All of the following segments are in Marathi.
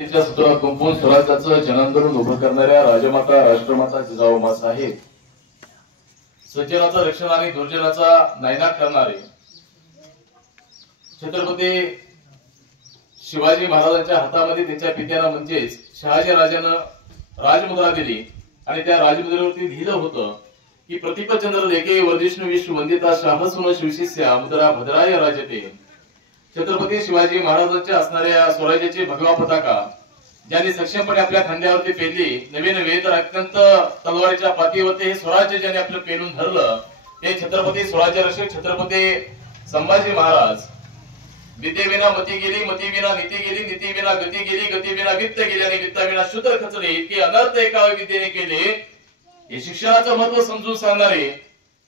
सूत्रात गुंफून स्वराज्याचं जनांदोलन उभं करणाऱ्या राजमाता राष्ट्रमाता जिजाऊ माँसाहेब सज्जनाचं रक्षण आणि दुर्जनाचा नायनाट करणारे छत्रपती शिवाजी महाराजांच्या हातामध्ये त्यांच्या पित्याला म्हणजेच शहाजी राजानं राजमुद्रा दिली आणि त्या राजमुद्रेवरती लिहिलं होतं की प्रतिपचंद्र लेखे वर्धिष्णु विश्व वंदिता शाहसुन शिवशिष्या मुद्रा भद्राय राजते। छत्रपती शिवाजी महाराजांच्या असणाऱ्या स्वराज्याची भगवा पताका ज्यांनी सक्षमपणे आपल्या खांद्यावरती पेरली नवे नवे तर अत्यंत तलवारीच्या पातीवरती हे स्वराज्य ज्यांनी आपलं पेरून धरलं ते छत्रपती स्वराज्य रक्षक छत्रपती संभाजी महाराज। विद्येविना मती गेली, मती विना नीती गेली, नीती विना गती गेली, गती विना वित्त गेली आणि वित्ताविना शूद्र खचले, इतके अनर्थ एका विद्येने केले। हे शिक्षणाचं महत्व समजून सांगणारे,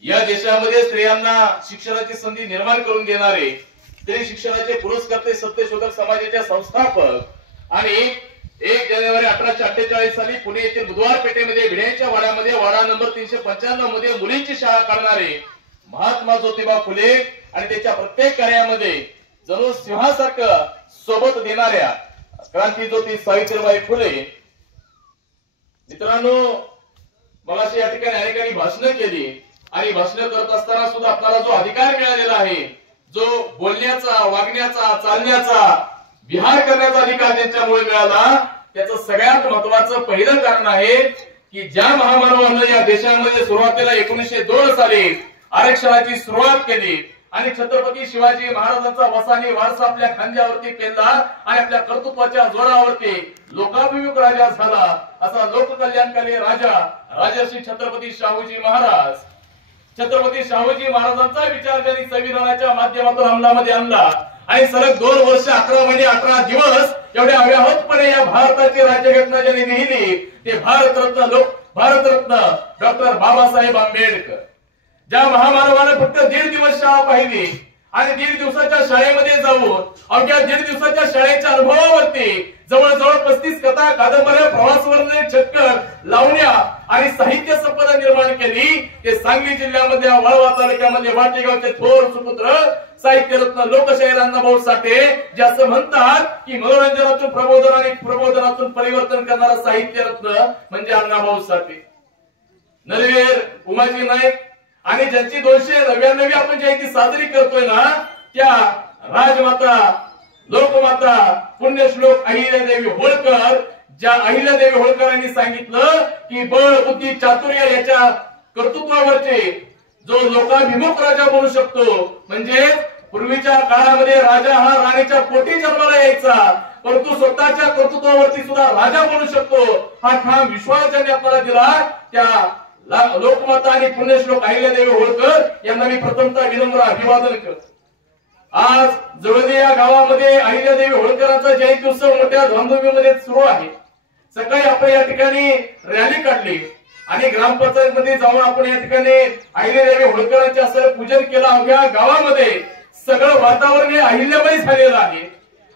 या देशामध्ये स्त्रियांना शिक्षणाची संधी निर्माण करून देणारे, स्त्री शिक्षणाचे पुरस्कर्ते, सत्यशोधक समाजाच्या संस्थापक आणि 1 जानेवारी 1848 साली पुणे येथील बुधवार पेठेमध्ये भिड्यांच्या वाड्यामध्ये वाडा नंबर 395 मध्ये मुलींची शाळा काढणारे महात्मा ज्योतिबा फुले आणि त्याच्या प्रत्येक कार्यामध्ये जणू सिंहासारखं सोबत देणाऱ्या क्रांतीज्योती सावित्रीबाई फुले। मित्रांनो, मगाशी या ठिकाणी अनेकांनी भाषणं केली आणि भाषण करत असताना सुद्धा आपल्याला जो अधिकार मिळालेला आहे, जो बोलण्याचा, वागण्याचा, चालण्याचा, विहार करण्याचा अधिकार त्यांच्यामुळे मिळाला, त्याचं सगळ्यात महत्वाचं पहिलं कारण आहे की ज्या महामानवानं या देशामध्ये सुरुवातीला 1902 साली आरक्षणाची सुरुवात केली आणि छत्रपती शिवाजी महाराजांचा वसानी वारसा आपल्या खांद्यावरती पेलला आणि आपल्या कर्तृत्वाच्या जोरावरती लोकाभिमुख राजा झाला, असा लोककल्याणकारी राजा राजर्षी छत्रपती शाहूजी महाराज। छत्रपती शाहूजी महाराजांचा विचार त्यांनी संविधानाच्या माध्यमातून अंमलामध्ये आणला आणि सलग 2 वर्ष 11 महिने 18 दिवस एवढ्या अव्याहतपणे या भारताची राज्यघटना ज्यांनी लिहिली ते भारतरत्न डॉक्टर बाबासाहेब आंबेडकर। ज्या महामानवानं फक्त 1.5 दिवस शाळा पाहिली आणि 1.5 दिवसाच्या शाळेमध्ये जाऊन अवघ्या 1.5 दिवसाच्या शाळेच्या अनुभवावरती जवळजवळ 35 कथा, कादंबऱ्या, प्रवासवर्णने, चक्कर, लावण्या आणि साहित्य संपदा निर्माण केली। ते सांगली जिल्ह्यामध्ये वाळवा तालुक्यामध्ये वाटेगावचे थोर सुपुत्र साहित्यरत्न लोकशाहीर अण्णाभाऊ साठे, जे असं म्हणतात की मनोरंजनातून प्रबोधन आणि प्रबोधनातून परिवर्तन करणारा साहित्यरत्न म्हणजे अण्णाभाऊ साठे। नरवीर उमाजी नाईक आणि ज्यांची 299वी आपण जयंती साजरी करतोय ना, त्या राजमाता लोकमाता पुण्यश्लोक अहिल्यादेवी होळकर, ज्या अहिल्यादेवी होळकरांनी सांगितलं की बळ, बुद्धी, चातुर्य याच्या कर्तृत्वावरचे जो लोकाभिमुख राजा बनू शकतो, म्हणजे पूर्वीच्या काळामध्ये राजा हा राणीच्या पोटी जन्माला यायचा, परंतु स्वतःच्या कर्तृत्वावरती सुद्धा राजा बनू शकतो, हा ठाम विश्वास ज्यांनी आपल्याला दिला त्या लोकमाता आणि पुण्यश्लोक अहिल्यादेवी होळकर यांना मी प्रथमतः विनम्र अभिवादन करतो। आज जवळदे या गावामध्ये अहिल्यादेवी होळकरांचा जयंती उत्सव मोठ्या धामधुमीमध्ये सुरू आहे। सकाळी आपण या ठिकाणी रॅली काढली आणि ग्रामपंचायत मध्ये जाऊन आपण या ठिकाणी अहिल्यादेवी होळकरांचे असं पूजन केलं। अवघ्या गावामध्ये सगळं वातावरण हे अहिल्यामय झालेलं आहे।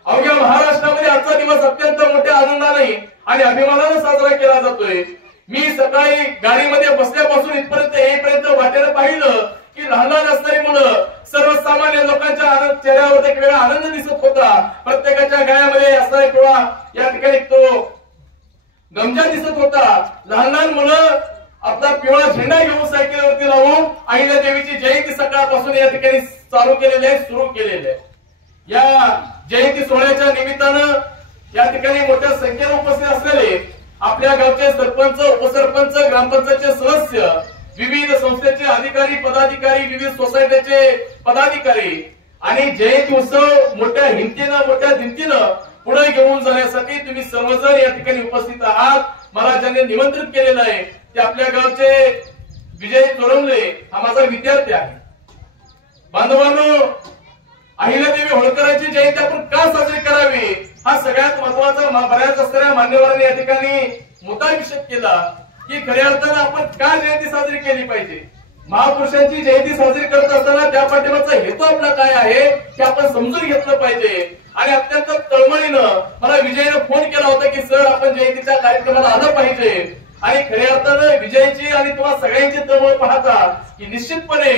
अवघ्या महाराष्ट्रामध्ये आजचा दिवस अत्यंत मोठ्या आनंदाने आणि अभिमानाने साजरा केला जातोय। मी सकाळी गाडीमध्ये बसल्यापासून इथपर्यंत येईपर्यंत वाटेला पाहिलं की लहान लहान असणारी मुलं, सर्वसामान्य लोकांच्या चेहऱ्यावर एक वेगळा आनंद दिसत होता। प्रत्येकाच्या गळ्यामध्ये असणारा पिवळा या ठिकाणी तो गमजा दिसत होता। लहान लहान मुलं आपला पिवळा झेंडा घेऊन सायकलवरती लावून अहिल्यादेवीची जयंती सकाळपासून या ठिकाणी चालू केलेली आहे, सुरू केलेली आहे। या जयंती सोहळ्याच्या निमित्तानं या ठिकाणी मोठ्या संख्येने उपस्थित असलेले आपल्या गावचे सरपंच, उपसरपंच, ग्रामपंचायतचे सदस्य, विविध संस्थेचे अधिकारी, पदाधिकारी, विविध सोसायटीचे पदाधिकारी आणि जयंती उत्सव मोठ्या हिमतीनं, मोठ्या दिमतीनं पुढे घेऊन जाण्यासाठी तुम्ही सर्वजण या ठिकाणी उपस्थित आहात। मला ज्यांनी निमंत्रित केलेलं आहे ते आपल्या गावचे विजय चोरवले हा माझा विद्यार्थी आहे। बांधवांनो, अहिल्यादेवी होळकरांची जयंती आपण का साजरी करावी हा सगळ्यात महत्वाचा बऱ्याच असणाऱ्या मान्यवरांनी या ठिकाणी मुद्दा विषद केला की खऱ्या अर्थानं आपण का जयंती साजरी केली पाहिजे। महापुरुषांची जयंती साजरी करत असताना त्या पाठीमागचा हेतू आपला काय आहे हे आपण समजून घेतलं पाहिजे। आणि अत्यंत तळमळीनं मला विजयने फोन केला होता की सर आपण जयंतीच्या कार्यक्रमाला आलं पाहिजे। आणि खऱ्या अर्थानं विजयची आणि तुम्हाला सगळ्यांची तळमळ पाहता की निश्चितपणे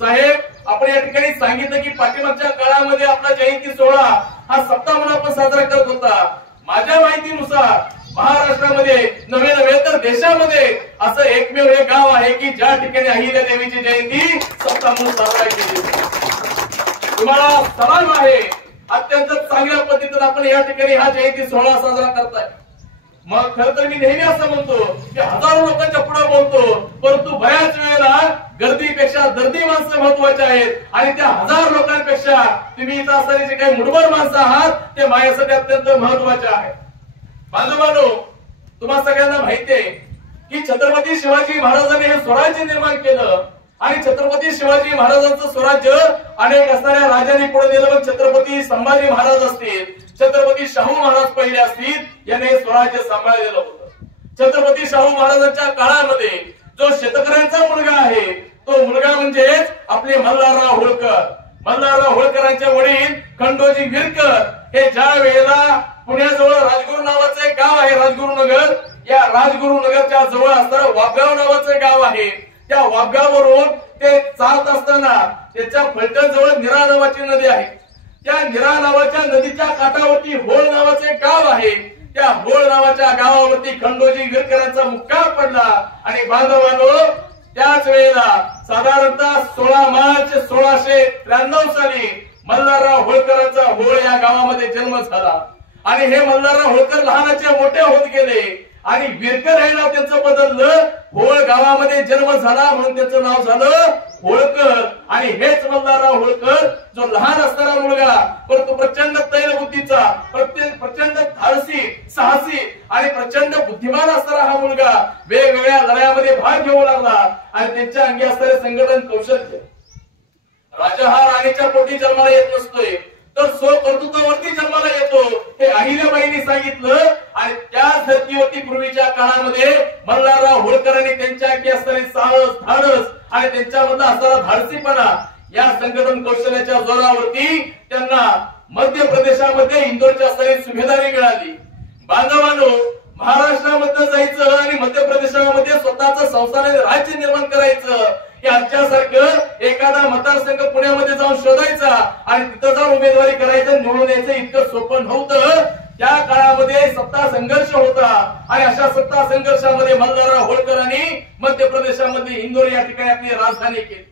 साहेब आपण या ठिकाणी सांगितलं की पाठीमागच्या काळामध्ये आपला जयंती सोहळा हा सप्ताह म्हणून आपण साजरा करत होता। माझ्या माहितीनुसार महाराष्ट्रामध्ये नव्हे तर देशामध्ये असं एकमेव हे गाव आहे की ज्या ठिकाणी अहिल्या देवीची जयंती सत्तामूळ साजरा केली. तुम्हाला सलाम आहे, अत्यंत चांगल्या पद्धतीने आपण या ठिकाणी हा जयंती सोहळा साजरा करताय. मग खर तर मी नेहमी असं म्हणतो की हजारो लोकांच्या पुढे बोलतो, परंतु बऱ्याच वेळेला गर्दीपेक्षा दर्दी माणसं महत्वाची आहेत आणि त्या हजार लोकांपेक्षा तुम्ही इथं असणारे जे काही मुठभर माणसं आहात ते माझ्यासाठी अत्यंत महत्वाचे आहेत. बांधवांनो, तुम्हा सगळ्यांना माहिती आहे की छत्रपती शिवाजी महाराजांनी हे स्वराज्य निर्माण केलं आणि छत्रपती शिवाजी महाराजांचं स्वराज्य अनेक असणाऱ्या राजांनी पुढे दिलं. पण छत्रपती संभाजी महाराज असतील, छत्रपती शाहू महाराज पहिले असतील, याने स्वराज्य सांभाळलेलं होतं. छत्रपती शाहू महाराजांच्या काळामध्ये जो शेतकऱ्यांचा मुलगा आहे तो मुलगा म्हणजेच आपले मल्हारराव होळकर. मल्हारराव होळकरांचे वडील खंडोजी विरकर हे ज्या वेळेला पुण्याजवळ राजगुरू नावाचं एक गाव आहे, राजगुरुनगर, या राजगुरुनगरच्या जवळ असणारं वाघगाव नावाचं गाव आहे. त्या वाघगाववरून ते जात असताना त्याच्या फलटणजवळ निरा नावाची नदी आहे. त्या निरा नावाच्या नदीच्या काठावरती होळ नावाचं एक गाव आहे. त्या होळ नावाच्या गावावरती खंडोजी विरकरांचा मुक्काम पडला आणि बांधवांनो, त्याच वेळेला साधारणतः 16 मार्च 1693 साली मल्हारराव होळकरांचा होळ या गावामध्ये जन्म झाला आणि हे मल्हारराव होळकर लहानाचे मोठे होत गेले आणि विरकर हे नाव त्यांचं बदललं. होळ गावामध्ये जन्म झाला म्हणून त्याचं नाव झालं होळकर आणि हेच मल्हारराव होळकर जो लहान असणारा मुलगा परंतु प्रचंड तैलबुद्धीचा, प्रचंड धाडसी, साहसी आणि प्रचंड बुद्धिमान असणारा हा मुलगा वेगवेगळ्या लढायांमध्ये भाग घेऊ लागला आणि त्यांच्या अंगी असणारे संघटन कौशल्य. राजा हा राणीच्या पोटी जन्माला येत नसतोय तर कर्तृत्वावरती जन्माला येतो हे अहिल्याबाईंनी सांगितलं आणि त्याच धर्तीवरती पूर्वीच्या काळामध्ये मल्हारराव होळकरांनी त्यांच्या अंगी असणारे साहस, धाडस आणि त्यांच्यामधला असणारा धाडसीपणा या संघटन कौशल्याच्या जोरावरती त्यांना मध्य प्रदेशामध्ये इंदोरच्या असणारी सुभेदारी मिळाली. बांधवांनो, महाराष्ट्रामध्ये जायचं आणि मध्य प्रदेशामध्ये स्वतःचं संस्थानाने राज्य निर्माण करायचं हे आजच्यासारखं एखादा मतदारसंघ पुण्यामध्ये जाऊन शोधायचा आणि तिथं जाऊन उमेदवारी करायचं, निवडून यायचं इतकं सोपं नव्हतं. त्या काळामध्ये सत्ता संघर्ष होता आणि अशा सत्ता संघर्षामध्ये मल्हारराव होळकरांनी मध्य प्रदेशामध्ये इंदोर या ठिकाणी आपली राजधानी केली.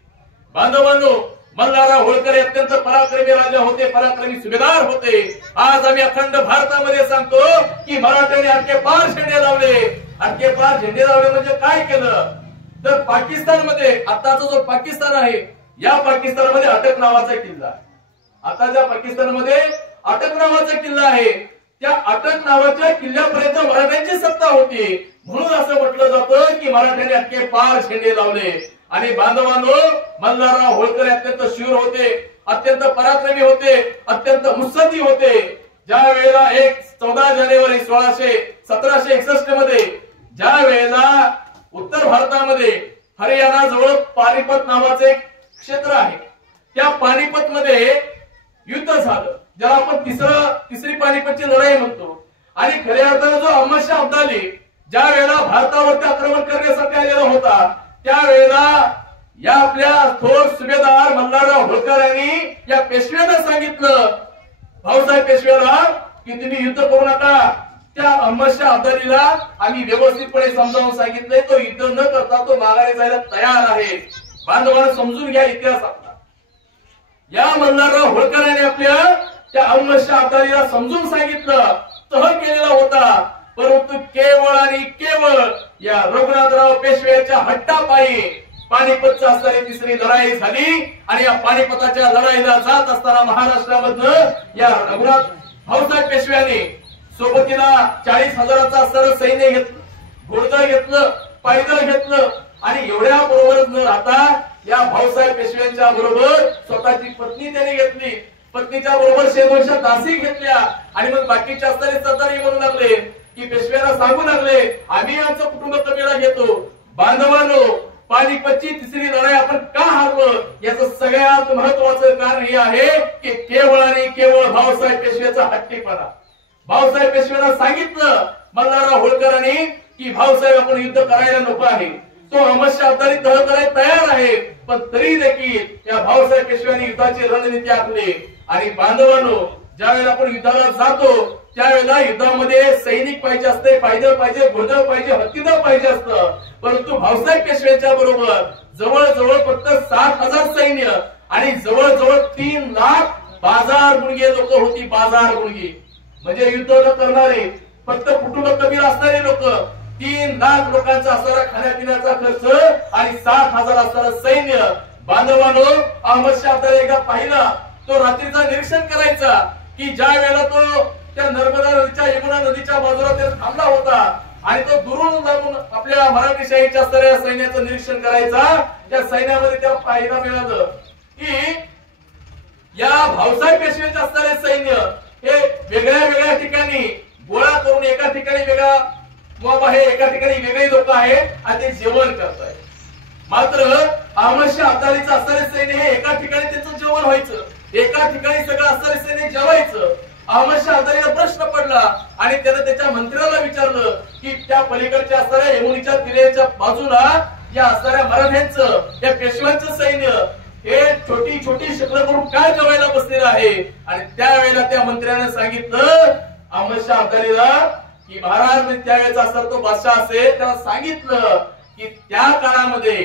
बांधवांनो, मल्हारराव होळकर हे अत्यंत पराक्रमी राजा होते, पराक्रमी सुभेदार होते. आज आम्ही अखंड भारतामध्ये सांगतो की मराठ्यांनी अटके पार झेंडे लावले. अटके पार झेंडे लावले म्हणजे काय केलं तर पाकिस्तानमध्ये, आताचा जो पाकिस्तान आहे या पाकिस्तानमध्ये अटक नावाचा किल्ला, आताच्या पाकिस्तानमध्ये अटक नावाचा किल्ला आहे. त्या अटक नावाच्या किल्ल्यापर्यंत मराठ्यांची सत्ता होती म्हणून असं म्हटलं जातं की मराठ्यांनी अटके पार झेंडे लावले. आणि बांधवांनो, मल्हारराव होळकर अत्यंत शूर होते, अत्यंत पराक्रमी होते, अत्यंत मुत्सद्दी होते. ज्या वेळेला 14 जानेवारी 1761 मध्ये ज्या वेळेला उत्तर भारतामध्ये हरियाणा जवळ पानिपत नावाचं एक क्षेत्र आहे, त्या पानिपत मध्ये युद्ध झालं ज्याला आपण तिसरी पानिपतची लढाई म्हणतो. आणि खऱ्या अर्थानं जो अहमदशाह अब्दाली ज्या वेळेला भारतावरती आक्रमण करण्यासाठी आलेला होता त्यावेळेला या आपल्या थोर सुभेदार मल्हारराव होळकर यांनी या पेशव्याला सांगितलं, भाऊसाहेब पेशव्याला, की तुम्ही युद्ध करू नका. त्या अहमदशाह अब्दालीला आम्ही व्यवस्थितपणे समजावून सांगितलंय, तो युद्ध न करता तो माघारी जायला तयार आहे. बांधवांना समजून घ्या इतिहास आपला. या मल्हारराव होळकर यांनी आपल्या त्या अहमदशाह अब्दालीला समजून सांगितलं, तह केलेला होता. परंतु केवळ आणि केवळ या रघुनाथराव पेशव्याच्या हट्टापायी पानिपतच्या असणारी तिसरी लढाई झाली आणि या पानिपताच्या लढाईला जात असताना महाराष्ट्रामधनं या रघुनाथ भाऊसाहेब पेशव्याने सोबतीला 40,000चं असणारं सैन्य घेतलं, घोडदळ घेतलं, पायदळ घेतलं आणि एवढ्या बरोबरच न राहता या भाऊसाहेब पेशव्यांच्या बरोबर स्वतःची पत्नी त्यांनी घेतली. पत्नीच्या बरोबर 100-200 दासी घेतल्या आणि मग बाकीच्या असणारे सरदारही म्हणू लागले की पेशव्याला सांगू लागले, आम्ही आमचं कुटुंब कमीला घेतो. बांधवांनो, पानिपतची तिसरी लढाई आपण का हारलो याचं सगळ्यात महत्वाचं कारण हे आहे की केवळ आणि केवळ भाऊसाहेब पेशव्याचा हट्टीपणा. भाऊसाहेब पेशव्याला सांगितलं मल्हारराव होळकरांनी की भाऊसाहेब आपण युद्ध करायला नको आहे, तो अहमदशाह अब्दाली तह करायला तयार आहे. पण तरी देखील या भाऊसाहेब पेशव्यांनी युद्धाची रणनीती आखली. आणि बांधवांनो, ज्या वेळेला आपण युद्धाला जातो त्यावेळेला युद्धामध्ये सैनिक पाहिजे असते, पायदळ पाहिजे, घोडदळ पाहिजे, हत्तीदळ पाहिजे असतं. परंतु भाऊसाहेब पेशव्यांच्या बरोबर जवळजवळ फक्त 7,000 सैन्य आणि जवळजवळ 3 लाख बाजार गुणगे लोक होती. बाजार गुणगे म्हणजे युद्ध न करणारे, फक्त कुटुंब कबीर असणारे लोक. 3 लाख लोकांचा असणारा खाण्यापिण्याचा खर्च आणि 7,000 असणारं सैन्य. बांधवांनो, अहमद शाह अब्दाली एकदा पाहिला, तो रात्रीचा निरीक्षण करायचा की ज्या वेळेला तो त्या नर्मदा नदीच्या, यमुना नदीच्या बाजूला थांबला होता आणि तो दुरून जाऊन आपल्या मराठीशाहीच्या असणाऱ्या सैन्याचं निरीक्षण करायचा. त्या सैन्यामध्ये त्याला पाहायला मिळालं की या भाऊसाहेब पेशव्यांचे असणारे सैन्य हे वेगळ्या वेगळ्या ठिकाणी गोळा करून एका ठिकाणी वेगळा मोब आहे, एका ठिकाणी वेगळे लोक आहेत आणि ते जेवण करतायत. मात्र अहमद शाह अब्दालीचं असणारे सैन्य हे एका ठिकाणी त्यांचं जेवण व्हायचं, एका ठिकाणी सगळं असणारे सैन्य जेवायचं. अहमद शाह अब्दालीला प्रश्न पडला आणि त्याने त्याच्या मंत्र्याला विचारलं की त्या पलीकडच्या असणाऱ्या यमुनेच्या तिरेच्या बाजूला या असणाऱ्या मराठ्यांचं, या पेशव्यांचं सैन्य हे छोटी छोटी शकलं करून काय जेवायला बसलेलं आहे. आणि त्यावेळेला त्या मंत्र्याने सांगितलं अहमद शाह अब्दालीला की महाराज, त्यावेळेचा असणार तो बादशाह असेल, त्याला सांगितलं की त्या काळामध्ये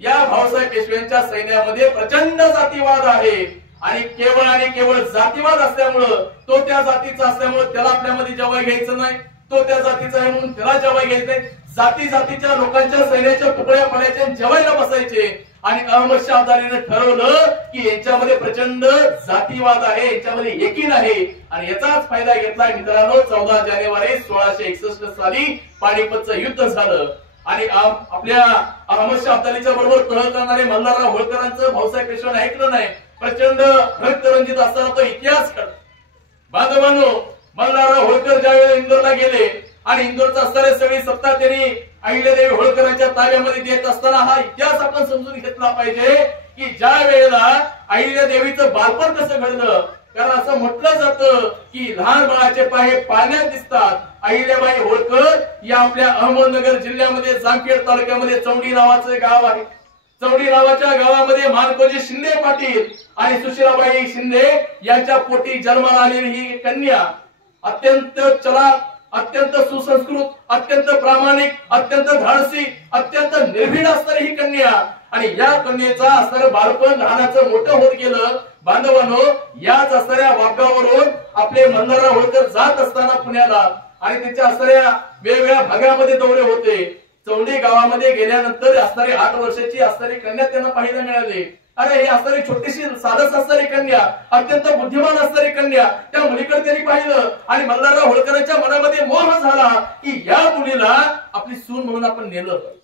या भाऊसाहेब पेशव्यांच्या सैन्यामध्ये प्रचंड जातीवाद आहे आणि केवळ जातीवाद असल्यामुळं, तो त्या जातीचा असल्यामुळे त्याला आपल्यामध्ये जेवाय घ्यायचं नाही, तो त्या जातीचा आहे म्हणून त्याला जेवाय घ्यायचं नाही. जाती जातीच्या लोकांच्या सैन्याच्या तुकड्या पडायच्या, जेवायला बसायचे. आणि अहमद शाह अब्दालीने ठरवलं की यांच्यामध्ये प्रचंड जातीवाद आहे, यांच्यामध्ये एकी नाही. आणि याचाच फायदा घेतलाय मित्रांनो. 14 जानेवारी 1661 साली पानिपतचं युद्ध झालं आणि आपल्या अहमद शाह अब्दालीच्या बरोबर तह करणारे मल्हारराव होळकरांचं भाऊसाहेब पेशव्यांनी ऐकलं नाही. प्रचंड रक्तरंजित असताना तो इतिहास घडला. बांधवांनो, मल्हारराव होळकर ज्यावेळेला इंदोरला गेले आणि इंदोरचा असणारे सगळी सत्ता त्यांनी अहिल्यादेवी होळकरांच्या ताब्यामध्ये देत असताना हा इतिहास आपण समजून घेतला पाहिजे की ज्या वेळेला अहिल्यादेवीचं बालपण कसं घडलं. कारण असं म्हटलं जातं की लहान बाळाचे पाय पाण्यात दिसतात. अहिल्याबाई होळकर या आपल्या अहमदनगर जिल्ह्यामध्ये जामखेड तालुक्यामध्ये चौंडी नावाचं गाव आहे. चौंडी नावाच्या गावामध्ये मानकोजी शिंदे पाटील आणि सुशीलाबाई शिंदे यांच्या पोटी जन्माला आलेली ही कन्या अत्यंत चलाक, अत्यंत सुसंस्कृत, अत्यंत प्रामाणिक, अत्यंत धाडसी, अत्यंत निर्भीड असणारी ही कन्या. आणि या कन्येचा असणारं बालपण लहानाचं मोठं होत गेलं. बांधवांनो, याच असणाऱ्या वाघावरून आपले मल्हारराव होळकर जात असताना पुण्याला आणि त्यांच्या असणाऱ्या वेगवेगळ्या भागामध्ये दौरे होते. चौंडी गावामध्ये गेल्यानंतर असणारी 8 वर्षाची असणारी कन्या त्यांना पाहायला मिळाली. अरे, ही असणारी छोटीशी साधस असणारी कन्या, अत्यंत बुद्धिमान असणारी कन्या, त्या मुलीकडे त्यांनी पाहिलं आणि मल्हारराव होळकरांच्या मनामध्ये मोह झाला की या मुलीला आपली सून म्हणून आपण नेलं पाहिजे.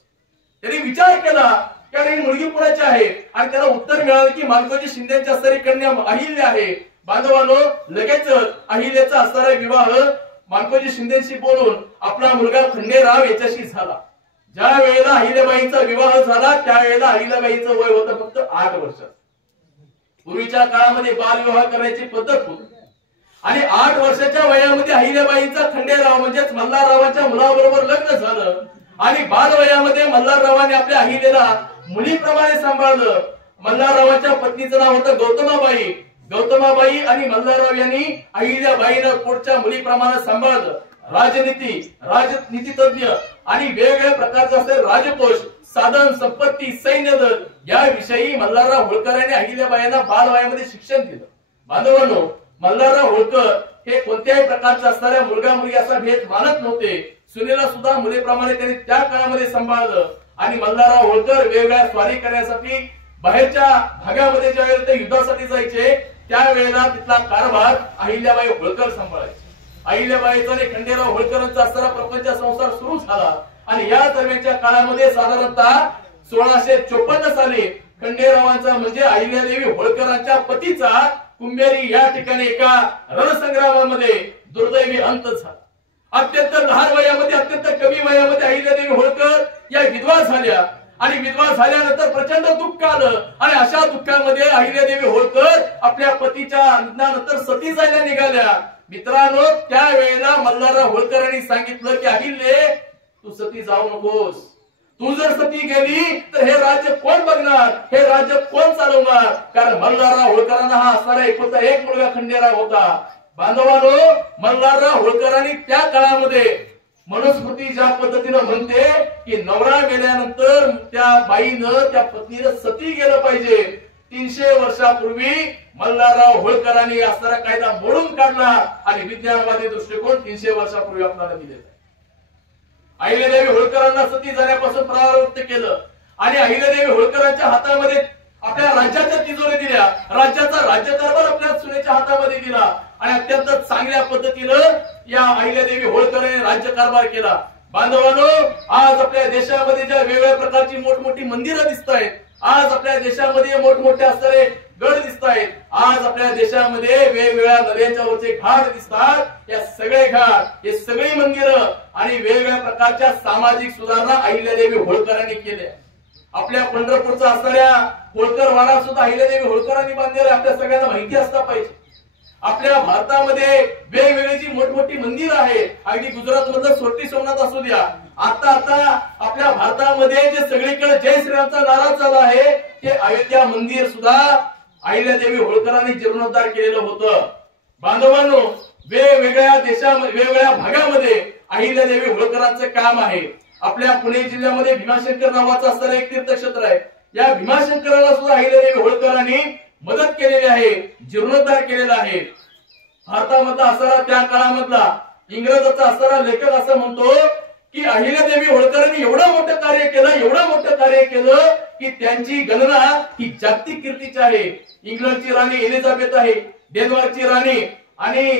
त्यांनी विचार केला की अरे, ही मुलगी कुणाची आहे आणि त्याला उत्तर मिळालं की मानकोजी शिंदेची असणारी कन्या अहिल्या आहे. बांधवांनो, लगेच अहिल्याचा असणारा विवाह मानकोजी शिंदेशी बोलून आपला मुलगा खंडेराव याच्याशी झाला. ज्या वेळेला अहिल्याबाईंचा विवाह झाला त्यावेळेला अहिल्याबाईंचं वय होतं फक्त 8 वर्ष. पूर्वीच्या काळामध्ये बालविवाह करायची पद्धत होती आणि 8 वर्षाच्या वयामध्ये अहिल्याबाईंचा खंडेराव म्हणजेच मल्हाररावांच्या मुलाबरोबर लग्न झालं आणि बालवयामध्ये मल्हाररावांनी आपल्या अहिल्याला मुलीप्रमाणे सांभाळलं. मल्हाररावांच्या पत्नीचं नाव होतं गौतमाबाई. गौतमाबाई आणि मल्हारराव यांनी अहिल्याबाईंना पुढच्या मुलीप्रमाणे सांभाळलं. राजनीती तज्ञ आणि वेगवेगळ्या प्रकारचे असते राजकोष, साधन संपत्ती, सैन्यदल याविषयी मल्हारराव होळकर यांनी अहिल्याबाईंना बालवयामध्ये शिक्षण दिलं. बांधवांनो, मल्हारराव होळकर हे कोणत्याही प्रकारचा असणाऱ्या मुलगा मुलगी असा भेद मानत नव्हते. सुनेला सुद्धा मुलीप्रमाणे त्यांनी त्या काळामध्ये सांभाळलं आणि मल्हारराव होळकर वेगवेगळ्या स्वारी करण्यासाठी बाहेरच्या भागामध्ये ज्यावेळेला ते युद्धासाठी जायचे त्यावेळेला तिथला कारभार अहिल्याबाई होळकर सांभाळायचे. अहिल्याबाईचा आणि खंडेराव होळकरांचा असणारा प्रपंच संसार सुरू झाला आणि या दरम्यानच्या काळामध्ये साधारणतः 1654 साली खंडेरावांचा म्हणजे अहिल्यादेवी होळकरांच्या पतीचा कुंभेरी या ठिकाणी एका रणसंग्रामामध्ये दुर्दैवी अंत झाला. अत्यंत लहान वयामध्ये, अत्यंत कमी वयामध्ये अहिल्यादेवी होळकर या विधवा झाल्या आणि विधवा झाल्यानंतर प्रचंड दुःख आलं आणि अशा दुःखामध्ये अहिल्यादेवी होळकर आपल्या पतीच्या निधनानंतर सती जायला निघाल्या. मित्रांनो, त्यावेळेला मल्हारराव होळकरांनी सांगितलं की अहिल्ये, तू सती जाऊ नकोस. तू जर सती गेली तर हे राज्य कोण बघणार, हे राज्य कोण चालवणार. कारण मल्हारराव होळकरांना हा असणारा एकुलता एक मुलगा खंडेराव होता. बांधवांनो, मल्हारराव होळकरांनी त्या काळामध्ये मनुस्मृती ज्या पद्धतीनं म्हणते की नवरा गेल्यानंतर त्या बाईनं त्या पत्नीनं सती गेलं पाहिजे, 300 वर्षापूर्वी मल्हारराव होळकरांनी असणारा कायदा मोडून काढला आणि विज्ञानवादी दृष्टिकोन 300 वर्षापूर्वी आपल्याला दिलेला आहे. अहिल्यादेवी होळकरांना सती जाण्यापासून परावृत्त केलं आणि अहिल्यादेवी होळकरांच्या हातामध्ये आपल्या राज्याच्या तिजोरी दिल्या, राज्याचा राज्यकारभार आपल्या सुनेच्या हातामध्ये दिला आणि अत्यंत चांगल्या पद्धतीनं या अहिल्यादेवी होळकरांनी राज्यकारभार केला. बांधवांनो, आज आपल्या देशामध्ये ज्या वेगवेगळ्या प्रकारची मोठमोठी मंदिरं दिसत आहेत, आज आपल्या देशामध्ये मोठमोठे असणारे गड दिसत आहेत, आज आपल्या देशामध्ये वेगवेगळ्या नद्यांच्या वरचे घाट दिसतात, या सगळे घाट, हे सगळी मंदिरं आणि वेगवेगळ्या प्रकारच्या सामाजिक सुधारणा अहिल्यादेवी होळकरांनी केल्या. आपल्या पंढरपूरचा असणाऱ्या होळकर वाडा सुद्धा अहिल्यादेवी होळकरांनी बांधलेला आपल्या सगळ्यांना माहिती असता पाहिजे. आपल्या भारतामध्ये वेगवेगळी जी मोठमोठी मंदिर आहे, अगदी गुजरात मधलं सोरटी सोमनाथ असू द्या, आता आपल्या भारतामध्ये जे सगळीकडे जय श्रीरामचा नारा चालू आहे, ते अयोध्या मंदिर सुद्धा अहिल्यादेवी होळकरांनी जीर्णोद्धार केलेलं होतं. बांधवांनो, वेगवेगळ्या देशामध्ये वेगवेगळ्या भागामध्ये अहिल्यादेवी होळकरांचं काम आहे. आपल्या पुणे जिल्ह्यामध्ये भीमाशंकर नावाचं असणारं एक तीर्थक्षेत्र आहे, या भीमाशंकराला सुद्धा अहिल्यादेवी होळकरांनी मदत केलेली आहे, जीर्णोद्धार केलेला आहे. भारतामधला असणारा त्या काळामधला इंग्रजाचा असणारा लेखक असं म्हणतो की अहिल्यादेवी होळकरांनी एवढं मोठं कार्य केलं, एवढं मोठं कार्य केलं की त्यांची गणना ही जागतिक कीर्तीची आहे. इंग्लंडची राणी एलिझाबेथ आहे, डेन्मार्कची राणी आणि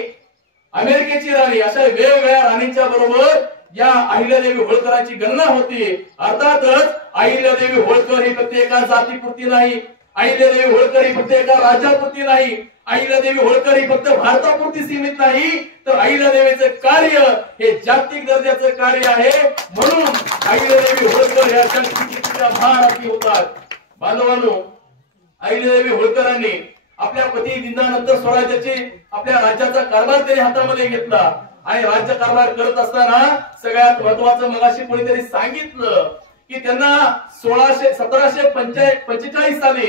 अमेरिकेची राणी, अशा वेगवेगळ्या राणींच्या बरोबर या अहिल्यादेवी होळकरांची गणना होती. अर्थातच अहिल्यादेवी होळकर ही फक्त एका जातीपुरती नाही, अहिल्यादेवी होळकर ही फक्त एका राज्यापुरती नाही, अहिल्यादेवी होळकर ही फक्त भारतापुरती सीमित नाही, तर अहिल्यादेवीचं कार्य हे जागतिक दर्जाचं कार्य आहे. म्हणून अहिल्यादेवी होळकर ह्या शक्तीच्या महाराणी होतात. बांधवांनो, अहिल्यादेवी होळकरांनी आपल्या पती दिनानंतर स्वराज्याची आपल्या राज्याचा कारभार त्यांनी हातामध्ये घेतला आणि राज्य कारभार करत असताना सगळ्यात महत्वाचं मगाशी कोणीतरी सांगितलं की त्यांना 1745 साली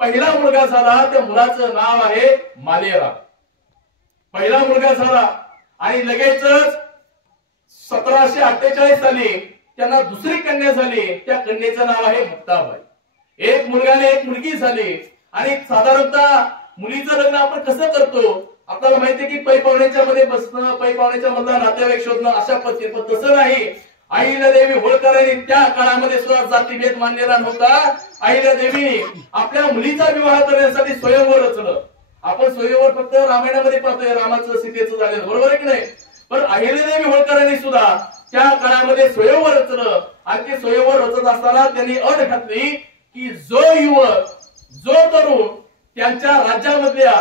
पहिला मुलगा झाला. त्या मुलाचं नाव आहे मालेराव. पहिला मुलगा झाला आणि लगेचच 1748 साली त्यांना दुसरी कन्या झाली. त्या कन्येचं नाव आहे मुक्ताबाई. एक मुलगाने एक मुलगी झाली आणि साधारणतः मुलीचं लग्न आपण कसं करतो, आपल्याला माहितीये की पै पाहुण्याच्या मध्ये बसणं, पै पाहुण्याच्या मधला नातेवाईक शोधणं अशा पद्धतीने, पण तसं नाही. अहिल्यादेवी होळकरांनी त्या काळामध्ये सुद्धा जातीभेद मानलेला नव्हता. अहिल्यादेवीने आपल्या मुलीचा विवाह करण्यासाठी स्वयंवर रचलं. आपण स्वयंवर फक्त रामायणामध्ये पाहतोय, रामाचं सीतेचं झालेलं, बरोबर आहे की नाही? पण अहिल्यादेवी होळकरांनी सुद्धा त्या काळामध्ये स्वयंवर रचलं आणि ते स्वयंवर रचत असताना त्यांनी अट घातली की जो युवक, जो तरुण त्यांच्या राज्यामधल्या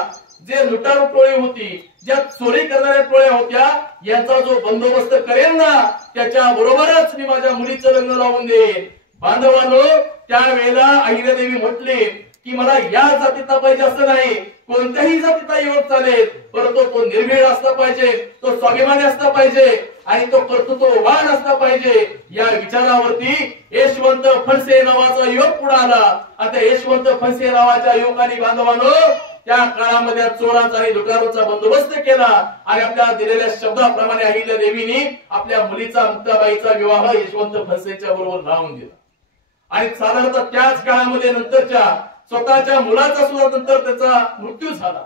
जे लुटारू टोळी होती, ज्या चोरी करणाऱ्या टोळ्या होत्या, यांचा जो बंदोबस्त करेल ना, त्याच्या बरोबरच मी माझ्या मुलीचं लग्न लावून देईन. बांधवांनो, त्यावेळेला अहिल्यादेवी म्हटले की मला या जातीचा पाहिजे असं नाही, कोणत्याही जातीचा युवक चालेल, परंतु तो निर्भीड असला पाहिजे, तो स्वाभिमानी असला पाहिजे आणि तो कर्तृत्ववान असला पाहिजे. या विचारावरती यशवंत फणसे नावाचा युवक पुढे आला आणि त्या यशवंत फणसे नावाच्या युवकांनी बांधवांनो त्या काळामध्ये चोरांचा आणि लुटारूंचा बंदोबस्त केला आणि आपल्या दिलेल्या शब्दाप्रमाणे अहिल्यादेवींनी आपल्या मुलीचा मुक्ताबाईचा विवाह यशवंत फणसेंच्या बरोबर लावून दिला. आणि साधारणतः त्याच काळामध्ये नंतरच्या स्वतःच्या मुलाचा सुद्धा नंतर त्याचा मृत्यू झाला.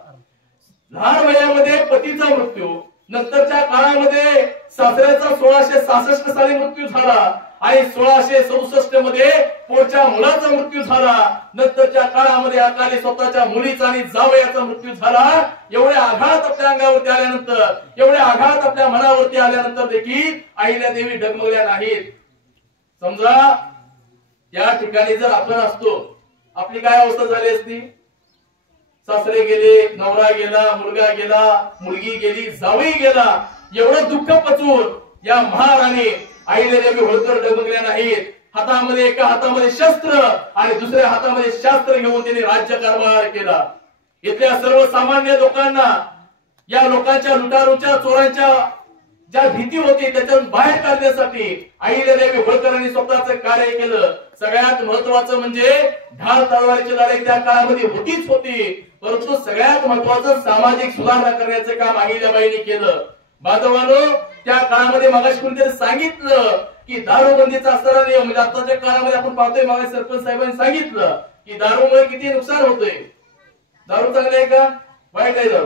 लहान वयामध्ये पतीचा मृत्यू, नंतरच्या काळामध्ये सासऱ्याचा 1666 साली मृत्यू झाला आणि 1667 मध्ये पोटच्या मुलाचा मृत्यू झाला. नंतरच्या काळामध्ये अकाली स्वतःच्या मुलीचा आणि जावयाचा मृत्यू झाला. एवढे आघात आपल्या अंगावरती आल्यानंतर, एवढे आघात आपल्या मनावरती आल्यानंतर देखील अहिल्यादेवी डगमगल्या नाहीत. समजा त्या ठिकाणी जर आपण असतो, आपली काय अवस्था झाली असती? सासरे गेले, नवरा गेला, मुलगा गेला, मुलगी गेली, जावई गेला, एवढं दुःख पचवून या महाराणी अहिल्यादेवी होळकर डगमगल्या नाहीत. हातामध्ये एका हातामध्ये शस्त्र आणि दुसऱ्या हातामध्ये शास्त्र घेऊन त्यांनी राज्यकारभार केला. इथल्या सर्वसामान्य लोकांना, या लोकांच्या लुटारूच्या चोरांच्या ज्या भीती होती त्याच्यातून बाहेर काढण्यासाठी अहिल्यादेवी होळकरांनी स्वतःचं कार्य केलं. सगळ्यात महत्वाचं म्हणजे ढाल तलवारीची लढाई त्या काळामध्ये होतीच होती, परंतु सगळ्यात महत्वाचं सामाजिक सुधारणा करण्याचं काम अहिल्याबाईंनी केलं. बांधवांनो, त्या काळामध्ये मगाशी कोणीतरी सांगितलं की दारूबंदीचा असणारा नियम, म्हणजे आताच्या काळामध्ये आपण पाहतोय, मागे सरपंच साहेबांनी सांगितलं की दारूमुळे किती नुकसान होतंय. दारू चांगली आहे का वाईट आहे?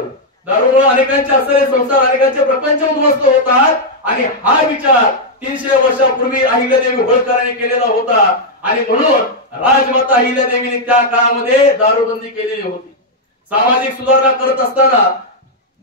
दारूमुळे अनेकांचे असणारे संसार, अनेकांचे प्रपंच उद्ध्वस्त होतात. आणि हा विचार 300 वर्षापूर्वी अहिल्यादेवी होळकरांनी केलेला होता. आणि म्हणून राजमाता अहिल्यादेवीने त्या काळामध्ये दारूबंदी केलेली होती. सामाजिक सुधारणा करत असताना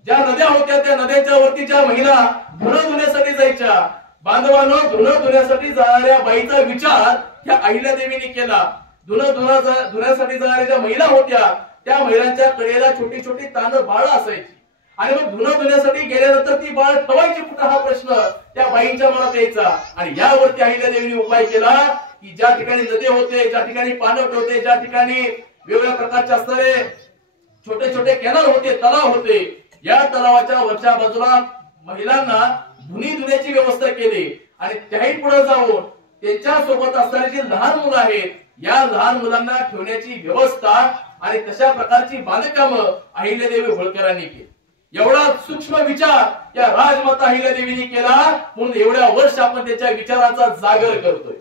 ज्या नद्या होत्या त्या नद्यांच्या वरती ज्या महिला धुणं धुण्यासाठी जायच्या, बांधवांनो, धुणं धुण्यासाठी जाणाऱ्या बाईचा विचार त्या अहिल्यादेवीने केला. धुण्यासाठी जाणाऱ्या ज्या महिला होत्या त्या महिलांच्या कडेला छोटी छोटी तांदळ बाळ असायची. आणि मग धुणं धुण्यासाठी गेल्यानंतर ती बाळ ठेवायची कुठं, हा प्रश्न त्या बाईंच्या मनात यायचा. आणि यावरती अहिल्यादेवीने उपाय केला की ज्या ठिकाणी नदी होते, ज्या ठिकाणी पाणवठ होते, ज्या ठिकाणी वेगवेगळ्या प्रकारचे असणारे छोटे छोटे कॅनल होते, तलाव होते, या तलावाच्या वरच्या बाजूला महिलांना धुणी धुण्याची व्यवस्था केली. आणि त्याही पुढे जाऊन त्यांच्या सोबत असणारी जी लहान मुलं आहेत, या लहान मुलांना ठेवण्याची व्यवस्था आणि तशा प्रकारची बांधकाम अहिल्यादेवी होळकरांनी केली. एवढा सूक्ष्म विचार या राजमाता अहिल्यादेवीने केला, म्हणून एवढ्या वर्ष आपण त्याच्या विचारांचा जागर करतोय.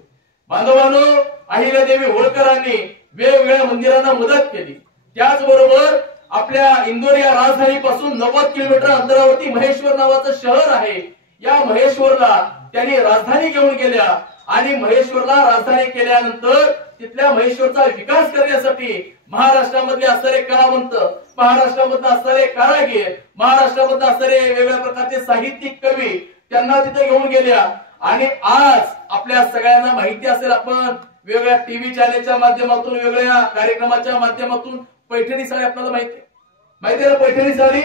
बांधवांनो, अहिल्यादेवी होळकरांनी वेगवेगळ्या मंदिरांना मदत केली. त्याचबरोबर आपल्या इंदोर या राजधानीपासून 90 किलोमीटर अंतरावरती महेश्वर नावाचं शहर आहे. या महेश्वरला त्यांनी राजधानी घेऊन गेल्या. आणि महेश्वरला राजधानी केल्यानंतर तिथल्या महेश्वरचा विकास करण्यासाठी महाराष्ट्रामधले असणारे कलावंत, महाराष्ट्रामधले असणारे कारागीर, महाराष्ट्रामधले असणारे वेगवेगळ्या प्रकारचे साहित्यिक कवी त्यांना तिथे घेऊन गेल्या. आणि आज आपल्या सगळ्यांना माहिती असेल, आपण वेगवेगळ्या टीव्ही चॅनेलच्या माध्यमातून, वेगवेगळ्या कार्यक्रमाच्या माध्यमातून पैठणी साडी आपल्याला माहिती आहे ना, पैठणी साडी.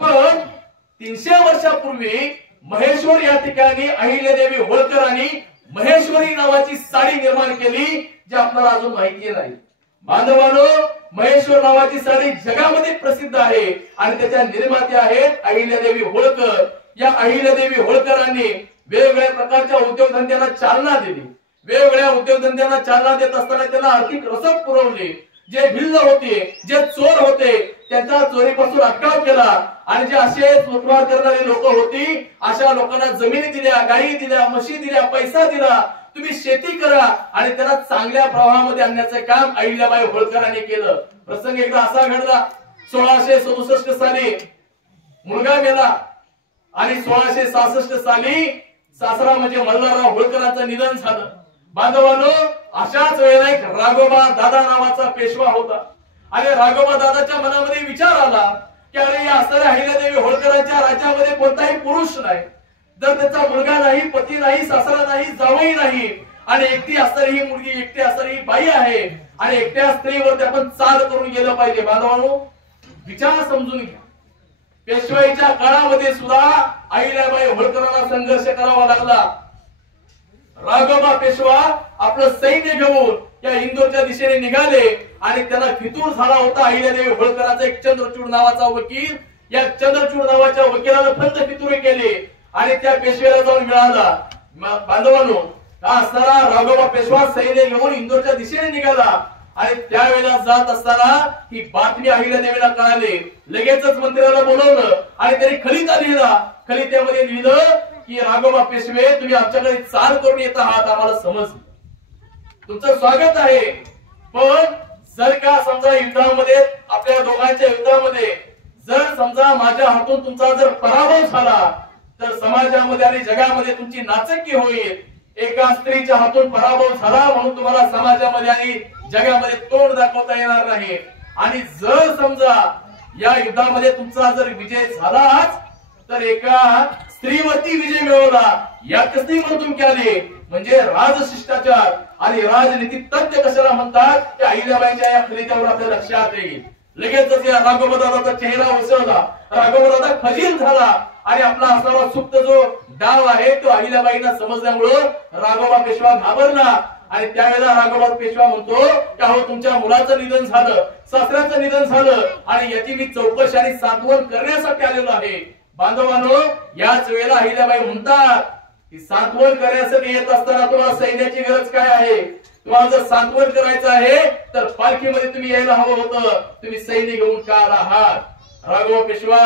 पण 300 वर्षापूर्वी महेश्वर या ठिकाणी अहिल्यादेवी होळकरांनी महेश्वरी नावाची साडी निर्माण केली, जी आपल्याला अजून माहिती नाही. बांधवांनो, महेश्वर नावाची साडी जगामध्ये प्रसिद्ध आहे आणि त्याच्या निर्मात्या आहेत अहिल्यादेवी होळकर. या अहिल्यादेवी होळकरांनी वेगवेगळ्या प्रकारच्या उद्योगधंद्यांना चालना दिली. वेगवेगळ्या उद्योगधंद्यांना चालना देत असताना त्यांना आर्थिक रसद पुरवली. जे भिल्ल होते, जे चोर होते, त्यांच्या चोरीपासून अटकाव केला. आणि जे असे लुटमार करणारी लोक होती, अशा लोकांना जमिनी दिल्या, गायी दिल्या, म्हशी दिल्या, पैसा दिला, तुम्ही शेती करा आणि त्याला चांगल्या प्रवाहामध्ये आणण्याचं काम अहिल्याबाई होळकरांनी केलं. प्रसंग एकदा असा घडला, 1667 साली मुलगा मेला आणि 1666 साली सासरा म्हणजे मल्हारराव होळकरांचं निधन झालं. बांधवांनो, अशाच वेळेला एक राघोबा दादा नावाचा पेशवा होता. आणि राघोबा दादाच्या मनामध्ये विचार आला की अरे, या असणाऱ्या अहिल्यादेवी होळकरांच्या राज्यामध्ये कोणताही पुरुष नाही, जर त्याचा मुलगा नाही, पती नाही, सासरा नाही, जावई नाही, आणि एकटी असणारी ही मुलगी, एकटी असणारी ही बाई आहे, आणि एकट्या स्त्रीवरती आपण चाल करून गेलं पाहिजे. बांधवांनो, विचार समजून घ्या. पेशवाईच्या काळामध्ये सुद्धा अहिल्याबाई होळकरांना संघर्ष करावा लागला. राघोबा पेशवा आपलं सैन्य घेऊन या इंदोरच्या दिशेने निघाले आणि त्याला फितूर झाला होता अहिल्यादेवी होळकरांचा एक चंद्रचूड नावाचा वकील. या चंद्रचूड नावाच्या वकिलाला फंद फितुरी केली आणि त्या पेशव्याला जाऊन मिळाला. बांधवांनो, हा असणारा राघोबा पेशवा सैन्य घेऊन इंदोरच्या दिशेने निघाला आणि त्यावेळेला जात असताना ही बातमी अहिल्यादेवीला कळाली. लगेचच मंत्र्याला बोलवलं आणि त्यांनी खलिता लिहिला. खलित्यामध्ये लिहिलं की राघोबा पेशवे, तुम्ही आमच्याकडे चाल करून येत आहात, आम्हाला समजलं, तुमचं स्वागत आहे. पण जर का समजा युद्धामध्ये, आपल्या दोघांच्या युद्धामध्ये जर समजा माझ्या हातून तुमचा जर पराभव झाला तर समाजामध्ये आणि जगामध्ये तुमची नाचक्की होईल. एका स्त्रीच्या हातून पराभव झाला म्हणून तुम्हाला समाजामध्ये आणि जगामध्ये तोंड दाखवता येणार नाही. आणि जर समजा या युद्धामध्ये तुमचा जर विजय झालाच तर एका स्त्रीवरती विजय मिळवला, यात स्त्री म्हणून केले, म्हणजे राजशिष्टाचार आणि राजनीती तथ्य कशाला म्हणतात त्या अहिल्याबाईंच्या या खलित्यावर आपल्या लक्षात येईल. लगेचच या राघोबा दादाचा चेहरा उसळला, राघोबा दादा खजील झाला आणि आपला असणारा सुप्त जो डाव आहे तो अहिल्याबाईंना समजल्यामुळे राघोबा पेशवा घाबरला. आणि त्यावेळेला राघोबा पेशवा म्हणतो की अहो, तुमच्या मुलाचं निधन झालं, सासऱ्याचं निधन झालं आणि याची मी चौकशी आणि सांत्वन करण्यासाठी आलेलो आहे. बांधवांनो, याच वेळेला अहिल्याबाई म्हणतात की सांत्वन करण्यासाठी येत असताना तुम्हाला सैन्याची गरज काय आहे? तुम्हाला जर सांत्वन करायचं आहे तर पालखीमध्ये तुम्ही यायला हवं होतं, तुम्ही सैन्य घेऊन का आला आहात? राघव पेशवा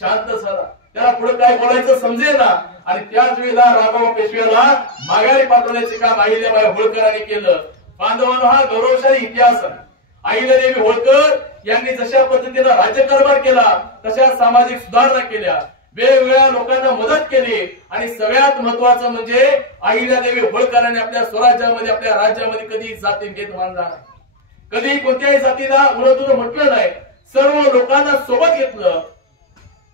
शांत झाला, त्याला पुढे काय बोलायचं समजेना आणि त्याच वेळेला राघव पेशव्याला माघारी पाठवण्याचे काम अहिल्याबाई होळकरांनी केलं. बांधवांनो, हा गौरवशाली इतिहास आहे. अहिल्यादेवी होळकर यांनी जशा पद्धतीने राज्यकारभार केला तशा सामाजिक सुधारणा केल्या, वेगवेगळ्या लोकांना मदत केली आणि सगळ्यात महत्वाचं म्हणजे अहिल्यादेवी होळकरांनी आपल्या स्वराज्यामध्ये आपल्या राज्यामध्ये कधी जातीभेद मानला नाही, कधी कोणत्याही जातीला उलटून म्हटलं नाही, सर्व लोकांना सोबत घेतलं.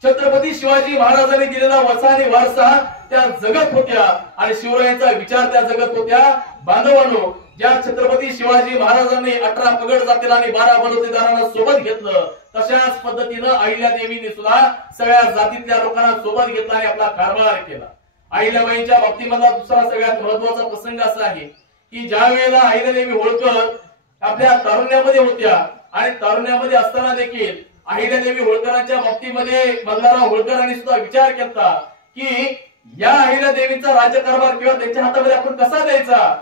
छत्रपती शिवाजी महाराजांनी दिलेला वसा आणि वारसा त्या जगत होत्या आणि शिवरायांचा विचार त्या जगत होत्या. बांधवांनो, ज्या छत्रपती शिवाजी महाराजांनी 18 पगड जातीला आणि 12 बलुतेदारांना सोबत घेतलं, तशाच पद्धतीनं अहिल्यादेवीने सुद्धा सगळ्या जातीतल्या लोकांना सोबत घेतला आणि आपला कारभार केला. अहिल्याबाईंच्या बाबतीमधला दुसरा सगळ्यात महत्वाचा प्रसंग असा आहे की ज्या वेळेला अहिल्यादेवी होळकर आपल्या तारुण्यामध्ये होत्या आणि तारुण्यामध्ये असताना देखील अहिल्यादेवी होळकरांच्या बाबतीमध्ये मल्हारराव होळकरांनी सुद्धा विचार केला की या अहिल्यादेवींचा राज्यकारभार किंवा त्यांच्या हातामध्ये आपण कसा द्यायचा.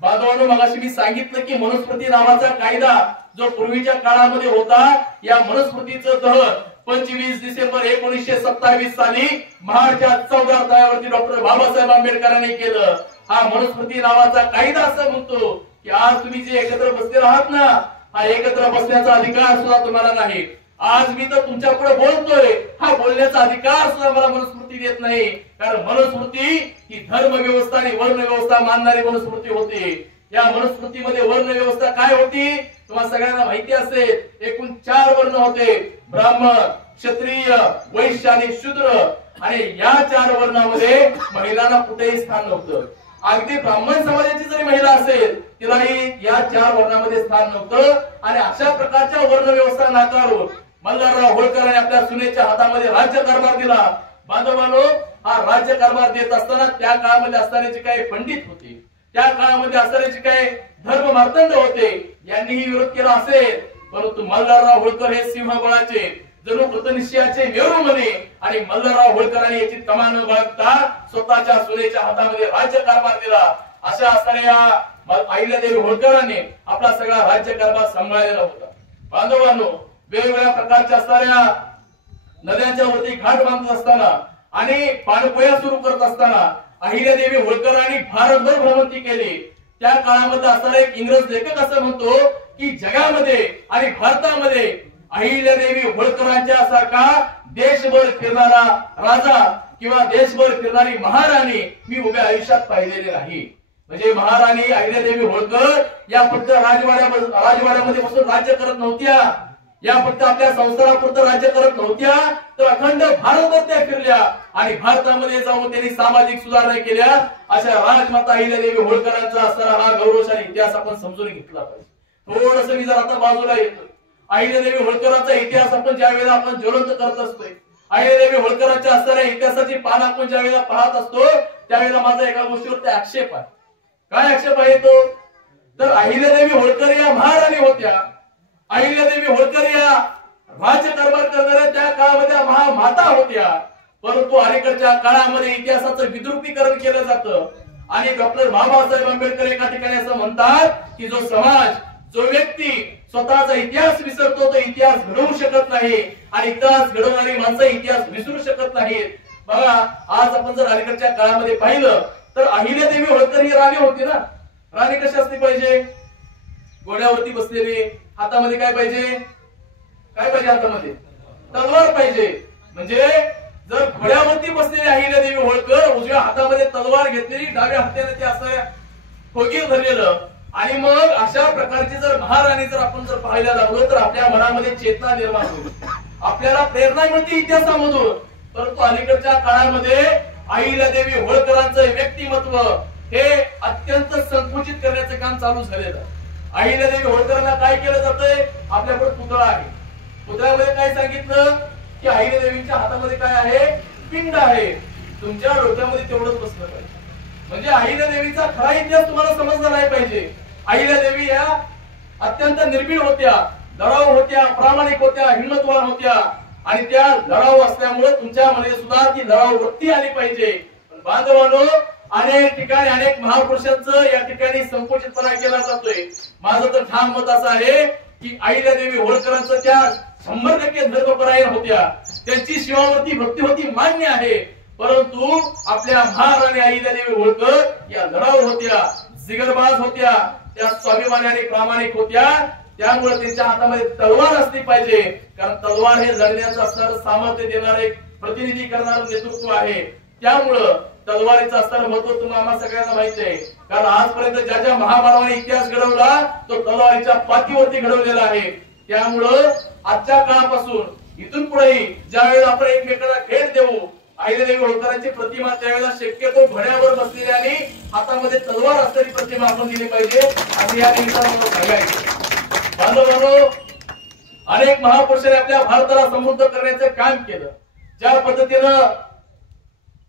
बांधवांनो, मगाशी मी सांगितलं की मनुस्मृती नावाचा कायदा जो पूर्वीच्या काळामध्ये होता, या मनुस्मृतीचं दहन 25 डिसेंबर 1927 साली महाडच्या 14 तळ्यावरती डॉक्टर बाबासाहेब आंबेडकरांनी केलं. हा मनुस्मृती नावाचा कायदा असं म्हणतो की आज तुम्ही जे एकत्र बसलेले आहात ना, हा एकत्र बसण्याचा अधिकार सुद्धा तुम्हाला नाही. आज मी तर तुमच्या पुढे बोलतोय, हा बोलण्याचा अधिकार सुद्धा मला मनुस्मृती देत नाही, कारण मनुस्मृती ही धर्म व्यवस्था आणि वर्ण व्यवस्था मानणारी मनुस्मृती होती. या मनुस्मृतीमध्ये वर्ण व्यवस्था काय होती तुम्हाला सगळ्यांना माहिती असेल. एकूण 4 वर्ण होते, ब्राह्मण, क्षत्रिय, वैश्य आणि शूद्र. आणि या 4 वर्णामध्ये महिलांना कुठेही स्थान नव्हतं. अगदी ब्राह्मण समाजाची जरी महिला असेल तिलाही या 4 वर्णामध्ये स्थान नव्हतं. आणि अशा प्रकारच्या वर्ण व्यवस्था नाकारून मल्हारराव होळकरांनी आपल्या सुनेच्या हातामध्ये राज्यकारभार दिला. बांधवांनो, हा राज्यकारभार देत असताना त्या काळामध्ये असणारे जे काही पंडित होते, त्या काळामध्ये असणारे जे काही धर्म मार्तंड होते, यांनीही विरोध केला असेल, परंतु मल्हारराव होळकर हे सिंहबळाचे जणू कृतनिश्चयाचे मेरू म्हणे आणि मल्हारराव होळकरांनी याची तमा न बाळगता स्वतःच्या सुनेच्या हातामध्ये राज्यकारभार दिला. अशा असणाऱ्या अहिल्यादेवी होळकरांनी आपला सगळा राज्यकारभार सांभाळलेला होता. बांधवांनो, वेगवेगळ्या प्रकारच्या असणाऱ्या नद्यांच्या वरती घाट बांधत असताना आणि पाणपोया सुरू करत असताना अहिल्यादेवी होळकरांनी भारतभर भ्रमंती केली. त्या काळामध्ये असणारा एक इंग्रज लेखक असं म्हणतो की जगामध्ये आणि भारतामध्ये अहिल्यादेवी होळकरांच्या सारखा देशभर फिरणारा राजा किंवा देशभर फिरणारी महाराणी मी उभ्या आयुष्यात पाहिलेले नाही. म्हणजे महाराणी अहिल्यादेवी होळकर या फक्त राजवाड्यामध्ये बसून राज्य करत नव्हत्या, या फक्त आपल्या संस्थानापुरतं राज्य करत नव्हत्या, तर अखंड भारतभर त्या फिरल्या आणि भारतामध्ये जाऊन त्यांनी सामाजिक सुधारणा केल्या. अशा राजमाता अहिल्यादेवी होळकरांचा असणारा हा गौरवशाली इतिहास आपण समजून घेतला पाहिजे. थोडंसं मी जर आता बाजूला येतो, अहिल्यादेवी होळकरांचा इतिहास आपण ज्या वेळेला आपण ज्वलंत करत असतोय, अहिल्यादेवी होळकरांच्या असणाऱ्या इतिहासाची पान आपण ज्या वेळेला पाहत असतो, त्यावेळेला माझा एका गोष्टीवर आक्षेप आहे. काय आक्षेप आहे तो? तर अहिल्यादेवी होळकर या महाराणी होत्या, अहिल्यादेवी होळकर या राज्यकारभार करणाऱ्या त्या काळामध्ये महामाता होत्या, परंतु अलीकडच्या काळामध्ये इतिहासाचं विद्रुपीकरण केलं जातं आणि डॉक्टर बाबासाहेब आंबेडकर एका ठिकाणी असं म्हणतात की जो समाज, जो व्यक्ती स्वतःचा इतिहास विसरतो तो इतिहास घडवू शकत नाही आणि इतिहास घडवणारी माणसं इतिहास विसरू शकत नाहीत. बघा, आज आपण जर अलीकडच्या काळामध्ये पाहिलं तर अहिल्यादेवी होळकर ही राणी होती ना. राणी कशी असली पाहिजे? घोड्यावरती बसलेली, हातामध्ये काय पाहिजे? काय पाहिजे हातामध्ये? तलवार पाहिजे. म्हणजे जर घोड्यावरती बसलेली अहिल्यादेवी होळकर उजव्या हातामध्ये तलवार घेतलेली, डाव्या हाताने ते असं खोगीर धरलेलं, आणि मग अशा प्रकारची जर महाराणी जर आपण जर पाहायला लागलो तर आपल्या मनामध्ये चेतना निर्माण होईल, आपल्याला प्रेरणा मिळते इतिहासामधून. परंतु अलीकडच्या काळामध्ये अहिल्यादेवी होळकरांचं व्यक्तिमत्व हे अत्यंत संकुचित करण्याचं काम चालू झालेलं. अहिल्यादेवी होळकरांना काय केलं जातंय? आपल्याकडे पुतळा आहे, पुतळ्यामध्ये काय सांगितलं की अहिल्यादेवीच्या हातामध्ये काय आहे? पिंड आहे. तुमच्या डोक्यामध्ये तेवढंच बसलं पाहिजे. म्हणजे अहिल्यादेवीचा खरा इतिहास तुम्हाला समजला नाही पाहिजे. अहिल्यादेवी या अत्यंत निर्भीड होत्या, दराव होत्या, प्रामाणिक होत्या, हिंमतवान होत्या आणि त्या लढाऊ असल्यामुळे तुमच्यामध्ये सुद्धा ती लढाऊ वृत्ती आली पाहिजे. बांधवांनो, अनेक ठिकाणी अनेक महापुरुषांचं या ठिकाणी संकुचितपणा केला जातोय. माझं तर ठाम मत असं आहे की अहिल्यादेवी होळकरांचं त्या 100% धर्मपरायण होत्या, त्यांची शिवावरती भक्ती होती, मान्य आहे. परंतु आपल्या महाराणी अहिल्यादेवी होळकर या लढाऊ होत्या, जिगरबाज होत्या, त्या स्वाभिमानी आणि प्रामाणिक होत्या. त्यामुळे त्यांच्या हातामध्ये तलवार असली पाहिजे, कारण तलवार हे लढण्याचं असणारं सामर्थ्य देणारं एक प्रतिनिधी करणारं नेतृत्व आहे. त्यामुळं तलवारीचं असणारं महत्व तुम्हाला सगळ्यांना माहिती आहे. कारण आजपर्यंत ज्या ज्या महामानवाने इतिहास घडवला तो तलवारीच्या पाठीवरती घडवलेला आहे. त्यामुळं आजच्या काळापासून इथून पुढेही ज्यावेळेला आपण एकमेकांना भेट देऊ, अहिल्यादेवी होळकरांची प्रतिमा त्यावेळेला शक्यतो घोड्यावर बसलेली आणि हातामध्ये तलवार असलेली प्रतिमा आपण दिली पाहिजे, असं या निमित्तानं मला सांगायचं. बांधवांनो, अनेक महापुरुषांनी आपल्या भारताला समृद्ध करण्याचं काम केलं. ज्या पद्धतीनं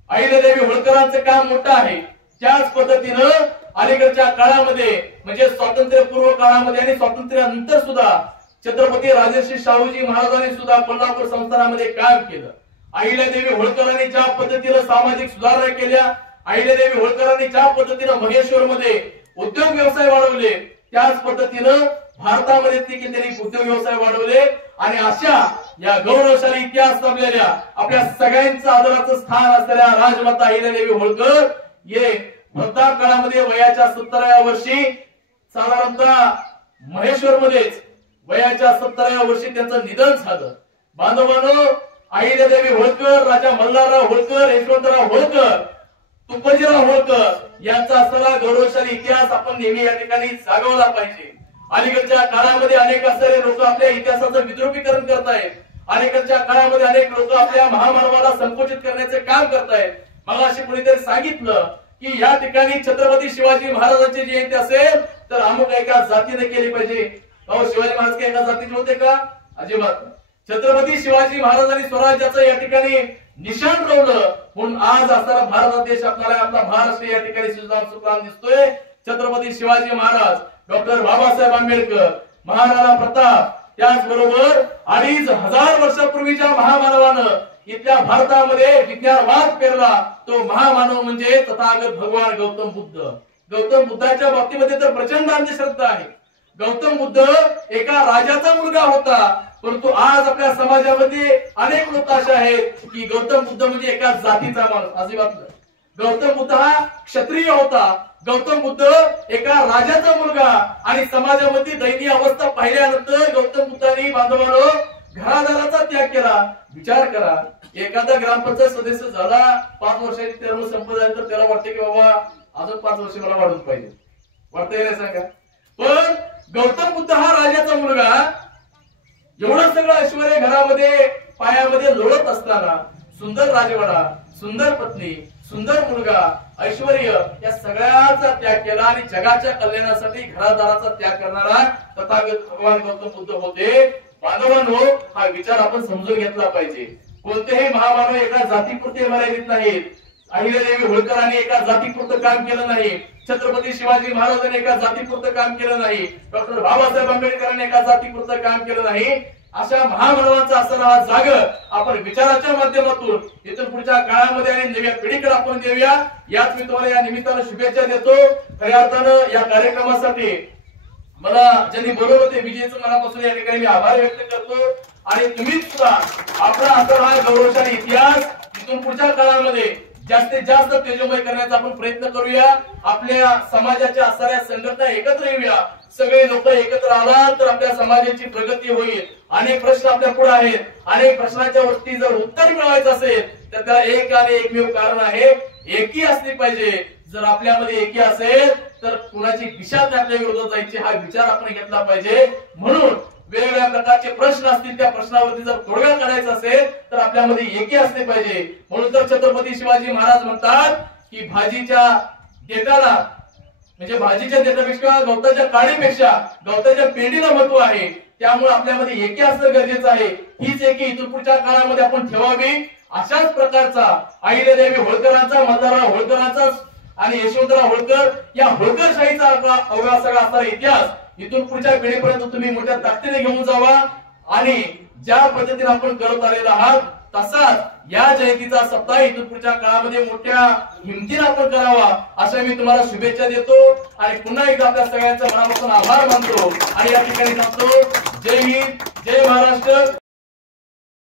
अहिल्यादेवी होळकरांचं काम मोठं आहे, त्याच पद्धतीनं अलीकडच्या काळामध्ये म्हणजे स्वातंत्र्यपूर्व काळामध्ये आणि स्वातंत्र्यानंतर सुद्धा छत्रपती राजर्षी शाहूजी महाराजांनी सुद्धा कोल्हापूर संस्थानामध्ये काम केलं. अहिल्यादेवी होळकरांनी ज्या पद्धतीनं सामाजिक सुधारणा केल्या, अहिल्यादेवी होळकरांनी ज्या पद्धतीनं महेश्वरमध्ये उद्योग व्यवसाय वाढवले, त्याच पद्धतीनं भारतामध्ये त्यांनी उद्योग व्यवसाय वाढवले. आणि अशा या गौरवशाली इतिहास लाभलेल्या आपल्या सगळ्यांचं आदराचं स्थान असलेल्या राजमाता अहिल्यादेवी होळकर हे वृद्धापकाळामध्ये वयाच्या 70व्या वर्षी साधारणतः महेश्वरमध्येच वयाच्या 70व्या वर्षी त्यांचं निधन झालं. बांधवांनो, अहिल्यादेवी होळकर, राजा मल्हारराव होळकर, यशवंतराव होळकर, तुकोजीराव होळकर यांचा असलेला गौरवशाली इतिहास आपण नेहमी या ठिकाणी जागवला पाहिजे. अलीकडच्या काळामध्ये अनेक असणारे लोक आपल्या इतिहासाचं विद्रुपीकरण करतायत. अलीकडच्या काळामध्ये अनेक लोक आपल्या महामानवाला संकुचित करण्याचे काम करतायत. मला अशी कुणीतरी सांगितलं की या ठिकाणी छत्रपती शिवाजी महाराजांची जयंती असेल तर अमुक एका जातीने केली पाहिजे. शिवाजी महाराज काही एका जातीचे होते का? अजिबात. छत्रपती शिवाजी महाराजांनी स्वराज्याचं या ठिकाणी निशाण रोवलं म्हणून आज असणारा भारत देश आपल्याला, आपला महाराष्ट्र या ठिकाणी सुखान दिसतोय. छत्रपती शिवाजी महाराज, डॉक्टर बाबासाहेब आंबेडकर, महाराणा प्रताप, त्याचबरोबर 2500 वर्षापूर्वीच्या महामानवानं इथल्या भारतामध्ये विज्ञानवाद पेरला. तो महामानव म्हणजे तथागत भगवान गौतम बुद्ध. गौतम बुद्धाच्या बाबतीमध्ये तर प्रचंड अंधश्रद्धा आहे. गौतम बुद्ध एका राजाचा मुलगा होता, परंतु आज आपल्या समाजामध्ये अनेक लोक असे आहेत की गौतम बुद्ध म्हणजे एका जातीचा माणूस. अजिबात नाही. गौतम बुद्ध हा क्षत्रिय होता. गौतम बुद्ध एका राजाचा मुलगा. आणि समाजामध्ये दयनीय अवस्था पाहिल्यानंतर गौतम बुद्धांनी बांधवांनो घरादाराचा त्याग केला. विचार करा, एखादा ग्रामपंचायत सदस्य झाला, 5 वर्षाची टर्म संपल्यानंतर त्याला वाटते की बाबा अजून 5 वर्ष मला वाढून पाहिजे. वाटतंय ना सांगा? पण गौतम बुद्ध हा राजाचा मुलगा, एवढं सगळं ऐश्वर्य घरामध्ये पायामध्ये लोळत असताना सुंदर राजवाडा, सुंदर पत्नी, सुंदर मुलगा, ऐश्वर्य या सगळ्याचा त्याग केला आणि जगाच्या कल्याणासाठी घरादाराचा त्याग करणारा तथागत भगवान गौतम बुद्ध होते. बांधवांनो, हा विचार आपण समजून घेतला पाहिजे. कोणतेही महामानव एका जातीपुरते मर्यादित नाहीत. अहिल्यादेवी होळकरांनी एका जातीपुरतं काम केलं नाही. छत्रपती शिवाजी महाराजांनी एका जातीपुरतं काम केलं नाही. डॉक्टर बाबासाहेब आंबेडकरांनी एका जातीपुरतं काम केलं नाही. अशा महामानवांचा असणारा हा जाग आपण विचाराच्या माध्यमातून इथून पुढच्या काळामध्ये आणि नव्या पिढीकडे आपण देऊया. याच मी तुम्हाला या निमित्तानं शुभेच्छा देतो. खऱ्या अर्थानं या कार्यक्रमासाठी मला ज्यांनी बोलवलं होते विजयचं मनापासून या ठिकाणी मी आभार व्यक्त करतो. आणि तुम्ही सुद्धा आपला असणारा हा गौरवशाली इतिहास इथून पुढच्या काळामध्ये जास्तीत जास्त तेजोमय करण्याचा आपण प्रयत्न करूया. आपल्या समाजाच्या असणाऱ्या संघटना एकत्र येऊया. सगळे लोक एकत्र आला तर आपल्या समाजाची प्रगती होईल. अनेक प्रश्न आपल्या पुढे आहेत. अनेक प्रश्नांच्या वरती जर उत्तर मिळवायचं असेल तर त्याला एक आणि एकमेव कारण आहे, एकी असली पाहिजे. जर आपल्यामध्ये एकी असेल तर कुणाची दिशा आपल्या विरोधात जायची हा विचार आपण घेतला पाहिजे. म्हणून वेगवेगळ्या प्रकारचे प्रश्न असतील, त्या प्रश्नावरती जर तोडगा काढायचा असेल तर आपल्यामध्ये एकी असले पाहिजे. म्हणून तर छत्रपती शिवाजी महाराज म्हणतात की भाजीच्या देठाला म्हणजे भाजीच्या देठापेक्षा गवताच्या काडीपेक्षा गवताच्या पेंडीला महत्व आहे. त्यामुळे आपल्यामध्ये एकी असणं गरजेचं आहे. हीच एकी इथून पुढच्या काळामध्ये आपण ठेवावी. अशाच प्रकारचा अहिल्यादेवी होळकरांचा, मल्हारराव होळकरांचा आणि यशवंतराव होळकर या होळकरशाहीचा अवघा सगळा असणारा इतिहास इथून पुढच्या पिढीपर्यंत तुम्ही मोठ्या ताकदीने घेऊन जावा. आणि ज्या पद्धतीने आपण करत आलेलो आहात तसाच या जयंतीचा सप्ताह इथून पुढच्या काळामध्ये मोठ्या हिमतीने आपण करावा अशा मी तुम्हाला शुभेच्छा देतो आणि पुन्हा एकदा आपल्या सगळ्यांचा मनापासून आभार मानतो आणि या ठिकाणी सांगतो जय हिंद, जय महाराष्ट्र.